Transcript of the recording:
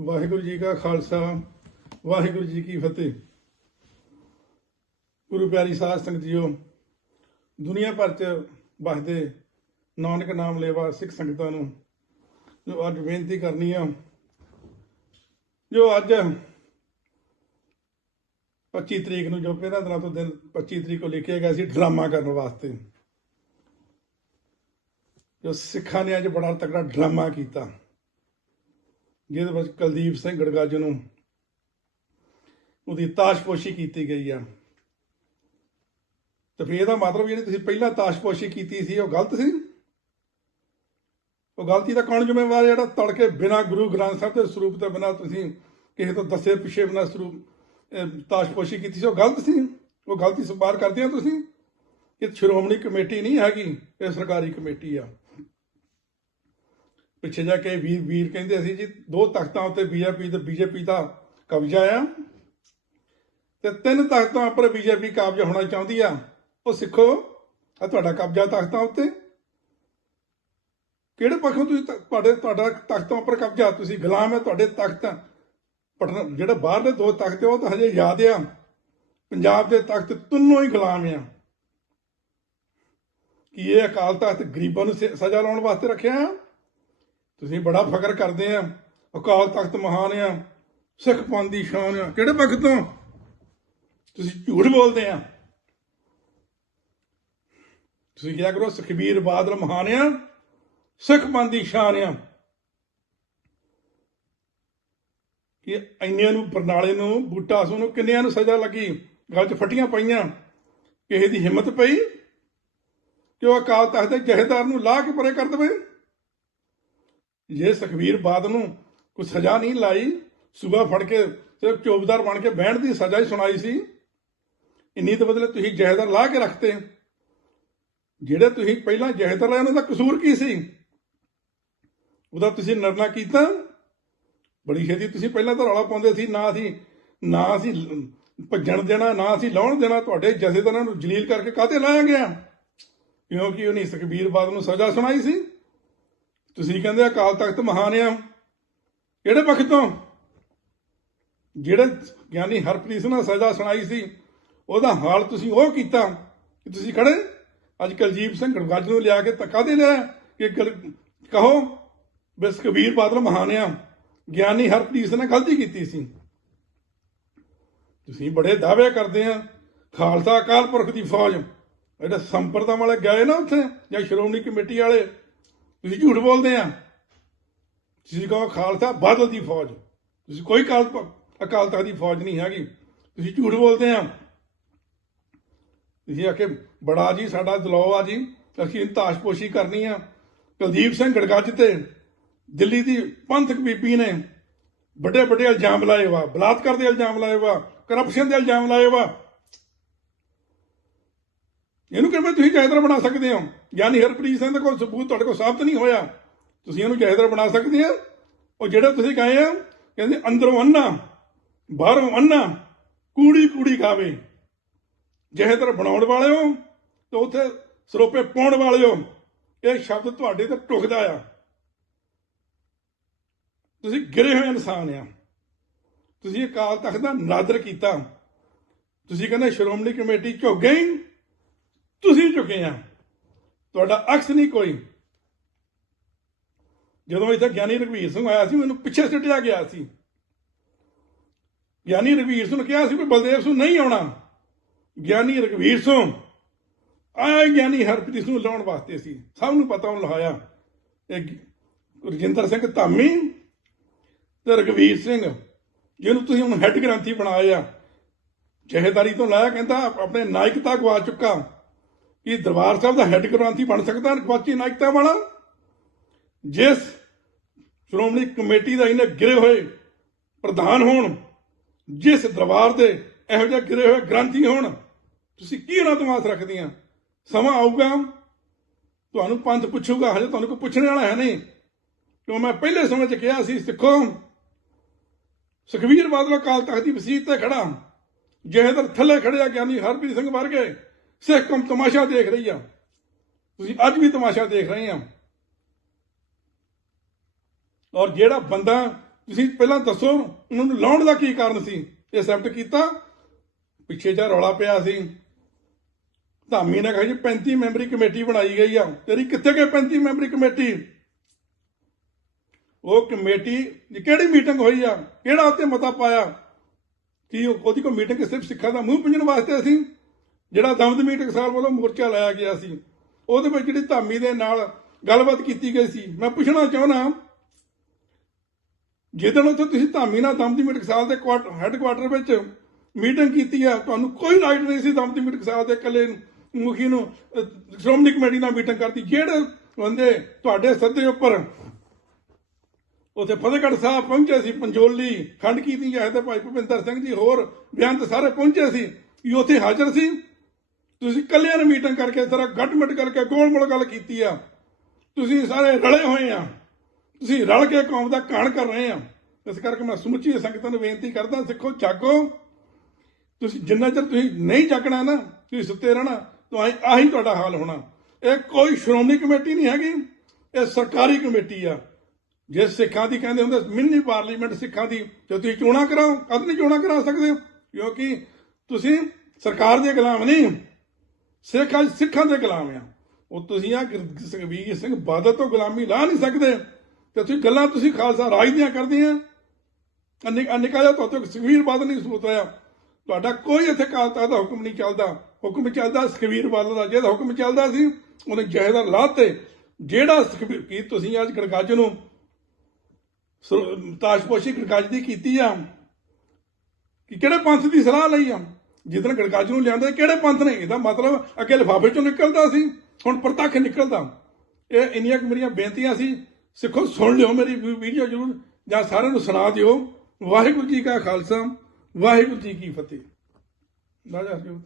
ਵਾਹਿਗੁਰੂ ਜੀ ਕਾ ਖਾਲਸਾ, ਵਾਹਿਗੁਰੂ ਜੀ ਕੀ ਫਤਿਹ। ਗੁਰੂ ਪਿਆਰੀ ਸਾਧ ਸੰਗਤ ਜੀਓ, ਦੁਨੀਆ ਭਰ ਚ ਵਸਦੇ ਨਾਨਕ ਨਾਮ ਲੇਵਾ ਸਿੱਖ ਸੰਗਤਾਂ ਨੂੰ ਜੋ ਅੱਜ ਬੇਨਤੀ ਕਰਨੀ ਆ, ਜੋ ਅੱਜ 25 ਤਰੀਕ ਨੂੰ ਜੋ ਪਹਿਲਾਂ ਦਿਨਾਂ ਤੋਂ ਦਿਨ 25 ਤਰੀਕ ਨੂੰ ਲਿਖਿਆ ਗਿਆ ਸੀ ਡਰਾਮਾ ਕਰਨ ਵਾਸਤੇ। ਜੋ ਸਿੱਖਾਂ ਨੇ ਅੱਜ ਬੜਾ ਤਕੜਾ ਡਰਾਮਾ ਕੀਤਾ। ਜਿਹਦੇ ਵਿੱਚ ਕੁਲਦੀਪ ਸਿੰਘ ਗੜਗੱਜ ਨੂੰ ਉਹਦੀ ਤਾਸ਼ਪੋਸ਼ੀ ਕੀਤੀ ਗਈ ਆ। ਤੇ ਫਿਰ ਇਹਦਾ ਮਤਲਬ ਜਿਹੜੀ ਤੁਸੀਂ ਪਹਿਲਾਂ ਤਾਸ਼ਪੋਸ਼ੀ ਕੀਤੀ ਸੀ, ਉਹ ਗਲਤ ਸੀ? ਉਹ ਗਲਤੀ ਦਾ ਕੌਣ ਜ਼ਿੰਮੇਵਾਰ ਜਿਹੜਾ ਤੜਕੇ ਬਿਨਾ ਗੁਰੂ ਗ੍ਰੰਥ ਸਾਹਿਬ ਦੇ ਸਰੂਪ ਤੋਂ ਬਿਨਾ ਤੁਸੀਂ ਕਿਸੇ ਤੋਂ ਦੱਸੇ ਪਿਛੇ ਬਿਨਾ ਸਰੂਪ ਤਾਸ਼ਪੋਸ਼ੀ ਕੀਤੀ ਸੀ, ਉਹ ਗਲਤ ਸੀ? ਉਹ ਗਲਤੀ ਸਵਾਰ ਕਰਦੇ ਆ ਤੁਸੀਂ? ਇਹ ਸ਼੍ਰੋਮਣੀ ਕਮੇਟੀ ਨਹੀਂ ਹੈਗੀ, ਇਹ ਸਰਕਾਰੀ ਕਮੇਟੀ ਆ। ਪਿੱਛੇ ਜਾ ਕੇ ਵੀਰ ਵੀਰ ਕਹਿੰਦੇ ਸੀ ਜੀ ਦੋ ਤਖਤਾਂ ਉੱਤੇ ਬੀਜੇਪੀ ਤੇ ਬੀਜੇਪੀ ਦਾ ਕਬਜ਼ਾ ਆ। ਤੇ ਤਿੰਨ ਤਖਤਾਂ ਉੱਪਰ ਬੀਜੇਪੀ ਕਬਜ਼ਾ ਹੋਣਾ ਚਾਹੁੰਦੀ ਆ। ਉਹ ਸਿੱਖੋ ਆ ਤੁਹਾਡਾ ਕਬਜ਼ਾ ਤਖਤਾਂ ਉੱਤੇ। ਕਿਹੜੇ ਪੱਖੋਂ ਤੁਸੀਂ ਤੁਹਾਡੇ ਤੁਹਾਡਾ ਤਖਤਾਂ ਉੱਪਰ ਕਬਜ਼ਾ? ਤੁਸੀਂ ਗੁਲਾਮ ਹੈ ਤੁਹਾਡੇ ਤਖਤ ਪਟਨਾ ਜਿਹੜੇ ਬਾਹਰਲੇ ਦੋ ਤਖਤ ਉਹ ਤਾਂ ਹਜੇ ਯਾਦ ਆ। ਪੰਜਾਬ ਦੇ ਤਖਤ ਤਿੰਨੋਂ ਹੀ ਗੁਲਾਮ ਆ। ਕਿ ਇਹ ਅਕਾਲ ਤਖਤ ਗਰੀਬਾਂ ਨੂੰ ਸਜ਼ਾ ਲਾਉਣ ਵਾਸਤੇ ਰੱਖਿਆ ਆ? ਤੁਸੀਂ ਬੜਾ ਫਖਰ ਕਰਦੇ ਆ। ਅਕਾਲ ਤਖਤ ਮਹਾਨ ਆ। ਸਿੱਖ ਪੰਥ ਦੀ ਸ਼ਾਨ ਆ। ਕਿਹੜੇ ਪੱਖ ਤੋਂ? ਤੁਸੀਂ ਝੂਠ ਬੋਲਦੇ ਆ। ਤੁਸੀਂ ਕਿਹਾ ਕਰੋ, ਸੁਖਬੀਰ ਬਾਦਲ ਮਹਾਨ ਆ। ਸਿੱਖ ਪੰਥ ਦੀ ਸ਼ਾਨ ਆ। ਕਿ ਇੰਨਿਆਂ ਨੂੰ, ਬਰਨਾਲੇ ਨੂੰ, ਬੂਟਾ ਸੋ ਨੂੰ ਕਿੰਨਿਆਂ ਨੂੰ ਸਜ਼ਾ ਲੱਗੀ? ਗੱਲ 'ਚ ਫਟੀਆਂ ਪਈਆਂ। ਕਿਸੇ ਦੀ ਹਿੰਮਤ ਪਈ? ਕਿ ਉਹ ਅਕਾਲ ਤਖਤ ਦੇ ਜਹੇਦਾਰ ਨੂੰ ਲਾਹ ਕੇ ਪਰੇ ਕਰ ਦੇਵੇ? ਜੇ ਸੁਖਬੀਰ ਬਾਦਲ ਨੂੰ ਕੋਈ ਸਜ਼ਾ ਨਹੀਂ ਲਾਈ, ਸੂਬਾ ਫੜ ਕੇ ਸਿਰਫ ਚੌਬਦਾਰ ਬਣ ਕੇ ਬਹਿਣ ਦੀ ਸਜ਼ਾ ਹੀ ਸੁਣਾਈ ਸੀ, ਇੰਨੀ ਤੋਂ ਬਦਲੇ ਤੁਸੀਂ ਜਹੇਦਾਰ ਲਾ ਕੇ ਰੱਖਤੇ। ਜਿਹੜੇ ਤੁਸੀਂ ਪਹਿਲਾਂ ਜਹੇਦਾਰ ਲਾਇਆ ਉਹਨਾਂ ਦਾ ਕਸੂਰ ਕੀ ਸੀ? ਉਹਦਾ ਤੁਸੀਂ ਨਿਰਣਾ ਕੀਤਾ। ਬੜੀ ਛੇਤੀ ਤੁਸੀਂ ਪਹਿਲਾਂ ਤਾਂ ਰੌਲਾ ਪਾਉਂਦੇ ਸੀ, ਨਾ ਅਸੀਂ ਨਾ ਅਸੀਂ ਭੱਜਣ ਦੇਣਾ, ਨਾ ਅਸੀਂ ਲਾਉਣ ਦੇਣਾ, ਤੁਹਾਡੇ ਜਥੇਦਾਰਾਂ ਨੂੰ ਜਲੀਲ ਕਰਕੇ ਕਾਹਤੇ ਲਾਇਆ ਗਿਆ? ਕਿਉਂਕਿ ਉਹਨੇ ਸੁਖਬੀਰ ਬਾਦਲ ਨੂੰ ਸਜ਼ਾ ਸੁਣਾਈ ਸੀ। ਤੁਸੀਂ ਕਹਿੰਦੇ ਅਕਾਲ ਤਖਤ ਮਹਾਨ ਆ। ਕਿਹੜੇ ਪੱਖ ਤੋਂ? ਜਿਹੜੇ ਗਿਆਨੀ ਹਰਪ੍ਰੀਤ ਸਿੰਘ ਨੇ ਸਜ਼ਾ ਸੁਣਾਈ ਸੀ, ਉਹਦਾ ਹਾਲ ਤੁਸੀਂ ਉਹ ਕੀਤਾ ਕਿ ਤੁਸੀਂ ਖੜੇ? ਅੱਜ ਕੁਲਜੀਤ ਸਿੰਘ ਗੜਗੱਜ ਨੂੰ ਲਿਆ ਕੇ ਧੱਕਾ ਦੇ ਲਿਆ ਕਿ ਗਲ- ਕਹੋ, ਬਿਸ ਕਬੀਰ ਬਾਦਲ ਮਹਾਨ ਆ। ਗਿਆਨੀ ਹਰਪ੍ਰੀਤ ਸਿੰਘ ਨੇ ਗਲਤੀ ਕੀਤੀ ਸੀ। ਤੁਸੀਂ ਬੜੇ ਦਾਅਵੇ ਕਰਦੇ ਆ। ਖਾਲਸਾ ਅਕਾਲ ਪੁਰਖ ਦੀ ਫੌਜ। ਜਿਹੜੇ ਸੰਪਰਦਾ ਵਾਲੇ ਗਏ ਨਾ ਉੱਥੇ, ਜਾਂ ਸ਼੍ਰੋਮਣੀ ਕਮੇਟੀ ਵਾਲੇ ਤੁਸੀਂ ਝੂਠ ਬੋਲਦੇ ਆ। ਤੁਸੀਂ ਕਹੋ ਖਾਲਸਾ, ਬਾਦਲ ਦੀ ਫੌਜ। ਤੁਸੀਂ ਕੋਈ ਕਾਲ ਅਕਾਲ ਤਖਤ ਦੀ ਫੌਜ ਨਹੀਂ ਹੈਗੀ। ਤੁਸੀਂ ਝੂਠ ਬੋਲਦੇ ਆ। ਤੁਸੀਂ ਆਖੇ, ਬੜਾ ਜੀ, ਸਾਡਾ ਦਲਾਓ ਆ ਜੀ। ਅਸੀਂ ਤਾਸ਼ਪੋਸ਼ੀ ਕਰਨੀ ਆ। ਕੁਲਦੀਪ ਸਿੰਘ ਗੜਗੱਜ ਤੇ ਦਿੱਲੀ ਦੀ ਪੰਥਕ ਬੀਬੀ ਨੇ ਵੱਡੇ ਵੱਡੇ ਇਲਜ਼ਾਮ ਲਾਏ ਵਾ। ਬਲਾਤਕਾਰ ਦੇ ਇਲਜ਼ਾਮ ਲਾਏ ਵਾ। ਕਰਪਸ਼ਨ ਦੇ ਇਲਜ਼ਾਮ ਲਾਏ ਵਾ। ਇਹਨੂੰ ਕਿਵੇਂ ਤੁਸੀਂ ਜਾਇਦਾਰ ਬਣਾ ਸਕਦੇ ਹੋ। ਯਾਨੀ ਹਰਪ੍ਰੀਤ ਸਿੰਘ ਦੇ ਕੋਲ ਸਬੂਤ ਤੁਹਾਡੇ ਕੋਲ ਸਾਬਤ ਨਹੀਂ ਹੋਇਆ। ਤੁਸੀਂ ਇਹਨੂੰ ਜਾਇਦਾਰ ਬਣਾ ਸਕਦੇ ਹੋ। ਉਹ ਜਿਹੜੇ ਤੁਸੀਂ ਕਹੇ ਆ, ਕਹਿੰਦੇ ਅੰਦਰੋਂ ਅੰਨਾ ਬਾਹਰੋਂ ਅੰਨਾ ਕੂੜੀ ਕੂੜੀ ਖਾਵੇ। ਜਾਇਦਾਰ ਬਣਾਉਣ ਵਾਲਿਓ ਤੇ ਉੱਥੇ ਸਰੋਪੇ ਪਾਉਣ ਵਾਲਿਓ, ਇਹ ਸ਼ਬਦ ਤੁਹਾਡੇ ਤੇ ਟੁਕਦਾ ਆ। ਤੁਸੀਂ ਗਿਰੇ ਹੋਏ ਇਨਸਾਨ ਆ। ਤੁਸੀਂ ਅਕਾਲ ਤਖਤ ਦਾ ਨਾਦਰ ਕੀਤਾ। ਤੁਸੀਂ ਕਹਿੰਦੇ ਸ਼੍ਰੋਮਣੀ ਕਮੇਟੀ ਝੁਕ ਗਈ ਤੁਸੀਂ ਝੁਕੇ ਆ ਤੁਹਾਡਾ ਅਕਸ ਨਹੀਂ ਕੋਈ। ਜਦੋਂ ਇੱਥੇ ਗਿਆਨੀ ਰਘਵੀਰ ਸਿੰਘ ਆਇਆ ਸੀ, ਮੈਨੂੰ ਪਿੱਛੇ ਸਿੱਟਿਆ ਗਿਆ ਸੀ। ਗਿਆਨੀ ਰਘਵੀਰ ਸਿੰਘ ਨੂੰ ਕਿਹਾ ਸੀ ਵੀ ਬਲਦੇਵ ਸਿੰਘ ਨਹੀਂ ਆਉਣਾ। ਗਿਆਨੀ ਰਘਵੀਰ ਸਿੰਘ ਆਇਆ ਗਿਆਨੀ ਹਰਪ੍ਰੀਤ ਸਿੰਘ ਲਾਉਣ ਵਾਸਤੇ ਸੀ। ਸਭ ਨੂੰ ਪਤਾ ਉਹਨੂੰ ਲਾਇਆ ਇਹ ਰਜਿੰਦਰ ਸਿੰਘ ਧਾਮੀ ਤੇ ਰਘਵੀਰ ਸਿੰਘ, ਜਿਹਨੂੰ ਤੁਸੀਂ ਹੁਣ ਹੈੱਡ ਗ੍ਰੰਥੀ ਬਣਾਇਆ ਜਹੇਦਾਰੀ ਤੋਂ ਲਾਇਆ, ਕਹਿੰਦਾ ਆਪਣੇ ਨਾਇਕਤਾ ਗਵਾ ਚੁੱਕਾ। ਕਿ ਦਰਬਾਰ ਸਾਹਿਬ ਦਾ ਹੈੱਡ ਗ੍ਰੰਥੀ ਬਣ ਸਕਦਾ ਗਵਾਚੀ ਨਾਇਕਤਾ ਵਾਲਾ। ਜਿਸ ਸ਼੍ਰੋਮਣੀ ਕਮੇਟੀ ਦਾ ਇਹਨੇ ਗਿਰੇ ਹੋਏ ਪ੍ਰਧਾਨ ਹੋਣ, ਜਿਸ ਦਰਬਾਰ ਦੇ ਇਹੋ ਜਿਹੇ ਗਿਰੇ ਹੋਏ ਗ੍ਰੰਥੀ ਹੋਣ, ਤੁਸੀਂ ਕੀ ਉਹਨਾਂ ਤੋਂ ਆਸ ਰੱਖਦੀਆਂ? ਸਮਾਂ ਆਊਗਾ। ਤੁਹਾਨੂੰ ਪੰਥ ਪੁੱਛੂਗਾ, ਹਜੇ ਤੁਹਾਨੂੰ ਕੋਈ ਪੁੱਛਣ ਵਾਲਾ ਹੈ ਨਹੀਂ। ਕਿਉਂ ਮੈਂ ਪਹਿਲੇ ਸਮੇਂ 'ਚ ਕਿਹਾ ਸੀ, ਸਿੱਖੋ। ਸੁਖਵੀਰ ਬਾਦਲ ਅਕਾਲ ਤਖਤ ਦੀ ਵਸੀਤ ਤੇ ਖੜਾ। ਜਹੇਦਰ ਥੱਲੇ ਖੜਿਆ ਗਿਆਨੀ ਹਰਪ੍ਰੀਤ ਸਿੰਘ ਵਰਗੇ। ਸਿੱਖ ਕੌਮ ਤਮਾਸ਼ਾ ਦੇਖ ਰਹੀ ਆ। ਤੁਸੀਂ ਅੱਜ ਵੀ ਤਮਾਸ਼ਾ ਦੇਖ ਰਹੇ ਆ। ਔਰ ਜਿਹੜਾ ਬੰਦਾ, ਤੁਸੀਂ ਪਹਿਲਾਂ ਦੱਸੋ, ਉਹਨਾਂ ਨੂੰ ਲਾਉਣ ਦਾ ਕੀ ਕਾਰਨ ਸੀ? ਇਹ ਐਕਸੈਪਟ ਕੀਤਾ। ਪਿੱਛੇ ਜਾ ਰੌਲਾ ਪਿਆ ਸੀ। ਧਾਮੀ ਨੇ ਕਿਹਾ ਜੀ 35 ਮੈਂਬਰੀ ਕਮੇਟੀ ਬਣਾਈ ਗਈ ਆ। ਤੇਰੀ ਕਿੱਥੇ ਗਈ 35 ਮੈਂਬਰੀ ਕਮੇਟੀ? ਉਹ ਕਮੇਟੀ ਦੀ ਕਿਹੜੀ ਮੀਟਿੰਗ ਹੋਈ ਆ? ਕਿਹੜਾ ਉੱਤੇ ਮਤਾ ਪਾਇਆ? ਕੀ ਉਹਦੀ ਕੋਈ ਮੀਟਿੰਗ ਸਿਰਫ ਸਿੱਖਾਂ ਦਾ ਮੂੰਹ ਪਿੰਜਣ ਵਾਸਤੇ ਸੀ? ਜਿਹੜਾ ਦਮਦਮੀ ਟਕਸਾਲ ਵੱਲੋਂ ਮੋਰਚਾ ਲਾਇਆ ਗਿਆ ਸੀ, ਉਹਦੇ ਵਿੱਚ ਜਿਹੜੀ ਧਾਮੀ ਦੇ ਨਾਲ ਗੱਲਬਾਤ ਕੀਤੀ ਗਈ ਸੀ। ਮੈਂ ਪੁੱਛਣਾ ਚਾਹੁੰਦਾ ਜਿੱਦਣ ਉੱਥੇ ਤੁਸੀਂ ਧਾਮੀ ਨਾਲ ਦਮਦਮੀ ਟਕਸਾਲ ਦੇ ਹੈੱਡਕੁਆਟਰ ਵਿੱਚ ਮੀਟਿੰਗ ਕੀਤੀ ਆ, ਤੁਹਾਨੂੰ ਕੋਈ ਰਾਈਟ ਨਹੀਂ ਸੀ ਦਮਦਮੀ ਟਕਸਾਲ ਦੇ ਇਕੱਲੇ ਮੁਖੀ ਨੂੰ ਸ਼੍ਰੋਮਣੀ ਕਮੇਟੀ ਨਾਲ ਮੀਟਿੰਗ ਕਰਦੀ ਜਿਹੜੇ ਬੰਦੇ ਤੁਹਾਡੇ ਸੱਦੇ ਉੱਪਰ ਉਥੇ ਫਤਿਹਗੜ੍ਹ ਸਾਹਿਬ ਪਹੁੰਚੇ ਸੀ, ਪੰਜੋਲੀ ਖੰਡ ਕੀਤੀ ਜਾਏ ਤੇ ਭਾਈ ਭੁਪਿੰਦਰ ਸਿੰਘ ਜੀ ਹੋਰ ਬਿਆਨ ਸਾਰੇ ਪਹੁੰਚੇ ਸੀ ਕਿ ਉੱਥੇ ਹਾਜ਼ਰ ਸੀ। ਤੁਸੀਂ ਇਕੱਲਿਆਂ ਨੇ ਮੀਟਿੰਗ ਕਰਕੇ ਸਾਰਾ ਗੱਟਮਟ ਕਰਕੇ ਗੋਲਮੋਲ ਗੱਲ ਕੀਤੀ ਆ। ਤੁਸੀਂ ਸਾਰੇ ਰਲੇ ਹੋਏ ਆ। ਤੁਸੀਂ ਰਲ ਕੇ ਕੌਮ ਦਾ ਘਾਣ ਕਰ ਰਹੇ ਆ। ਇਸ ਕਰਕੇ ਮੈਂ ਸਮੁੱਚੀ ਸੰਗਤਾਂ ਨੂੰ ਬੇਨਤੀ ਕਰਦਾ, ਸਿੱਖੋ, ਜਾਗੋ। ਤੁਸੀਂ ਜਿੰਨਾ ਚਿਰ ਤੁਸੀਂ ਨਹੀਂ ਜਾਗਣਾ ਨਾ, ਤੁਸੀਂ ਸੁੱਤੇ ਰਹਿਣਾ, ਤਾਂ ਆਹੀ- ਤੁਹਾਡਾ ਹਾਲ ਹੋਣਾ। ਇਹ ਕੋਈ ਸ਼੍ਰੋਮਣੀ ਕਮੇਟੀ ਨਹੀਂ ਹੈਗੀ, ਇਹ ਸਰਕਾਰੀ ਕਮੇਟੀ ਆ। ਜੇ ਸਿੱਖਾਂ ਦੀ ਕਹਿੰਦੇ ਹੁੰਦੇ, ਮਿੰਨੀ ਪਾਰਲੀਮੈਂਟ ਸਿੱਖਾਂ ਦੀ ਜੇ ਤੁਸੀਂ ਚੋਣਾਂ ਕਰਾਓ, ਕਦ ਨਹੀਂ ਚੋਣਾਂ ਕਰਾ ਸਕਦੇ? ਹੋ ਕਿਉਂਕਿ ਤੁਸੀਂ ਸਰਕਾਰ ਦੇ ਗੁਲਾਮ ਨਹੀਂ। ਸਿੱਖ ਅੱਜ ਸਿੱਖਾਂ ਦੇ ਗੁਲਾਮ ਆ। ਉਹ ਤੁਸੀਂ ਆ ਸੁਖਬੀਰ ਸਿੰਘ ਬਾਦਲ ਤੋਂ ਗੁਲਾਮੀ ਲਾ ਨਹੀਂ ਸਕਦੇ। ਤੇ ਤੁਸੀਂ ਗੱਲਾਂ ਤੁਸੀਂ ਖਾਲਸਾ ਰਾਜ ਦੀਆਂ ਕਰਦੇ ਆ ਨਿਕਾ ਜਾ ਤੋਂ ਸੁਖਬੀਰ ਬਾਦਲ ਨਹੀਂ ਸੂਤ ਹੋਇਆ ਤੁਹਾਡਾ ਕੋਈ ਇੱਥੇ ਕਾਲਤਾ ਦਾ ਹੁਕਮ ਨਹੀਂ ਚੱਲਦਾ। ਹੁਕਮ ਚੱਲਦਾ ਸੁਖਬੀਰ ਬਾਦਲ ਦਾ। ਜਿਹਦਾ ਹੁਕਮ ਚੱਲਦਾ ਸੀ, ਉਹਨੇ ਜਹੇਦਾਰ ਲਾਤੇ ਜਿਹੜਾ ਸੁਖਬੀਰ ਕੀ ਤੁਸੀਂ ਅੱਜ ਗੜਗੱਜ ਨੂੰ ਤਾਸ਼ਪੋਸ਼ੀ ਗੜਗੱਜ ਦੀ ਕੀਤੀ ਆ? ਕਿ ਕਿਹੜੇ ਪੰਥ ਦੀ ਸਲਾਹ ਲਈ ਆ? ਜਿੱਦਣ ਗੜਗੱਜ ਨੂੰ ਲਿਆਂਦਾ ਕਿਹੜੇ ਪੰਥ ਨੇ? ਇਹਦਾ ਮਤਲਬ ਅੱਗੇ ਲਿਫਾਫੇ ਚੋਂ ਨਿਕਲਦਾ ਸੀ, ਹੁਣ ਪ੍ਰਤੱਖ ਨਿਕਲਦਾ। ਇਹ ਇੰਨੀਆਂ ਮੇਰੀਆਂ ਬੇਨਤੀਆਂ ਸੀ, ਸਿੱਖੋ, ਸੁਣ ਲਿਓ ਮੇਰੀ ਵੀਡੀਓ ਜਰੂਰ, ਜਾਂ ਸਾਰਿਆਂ ਨੂੰ ਸੁਣਾ ਦਿਓ। ਵਾਹਿਗੁਰੂ ਜੀ ਕਾ ਖਾਲਸਾ, ਵਾਹਿਗੁਰੂ ਜੀ ਕੀ ਫਤਿਹ। ਰਾਜਾ ਹਰਜੋਤ।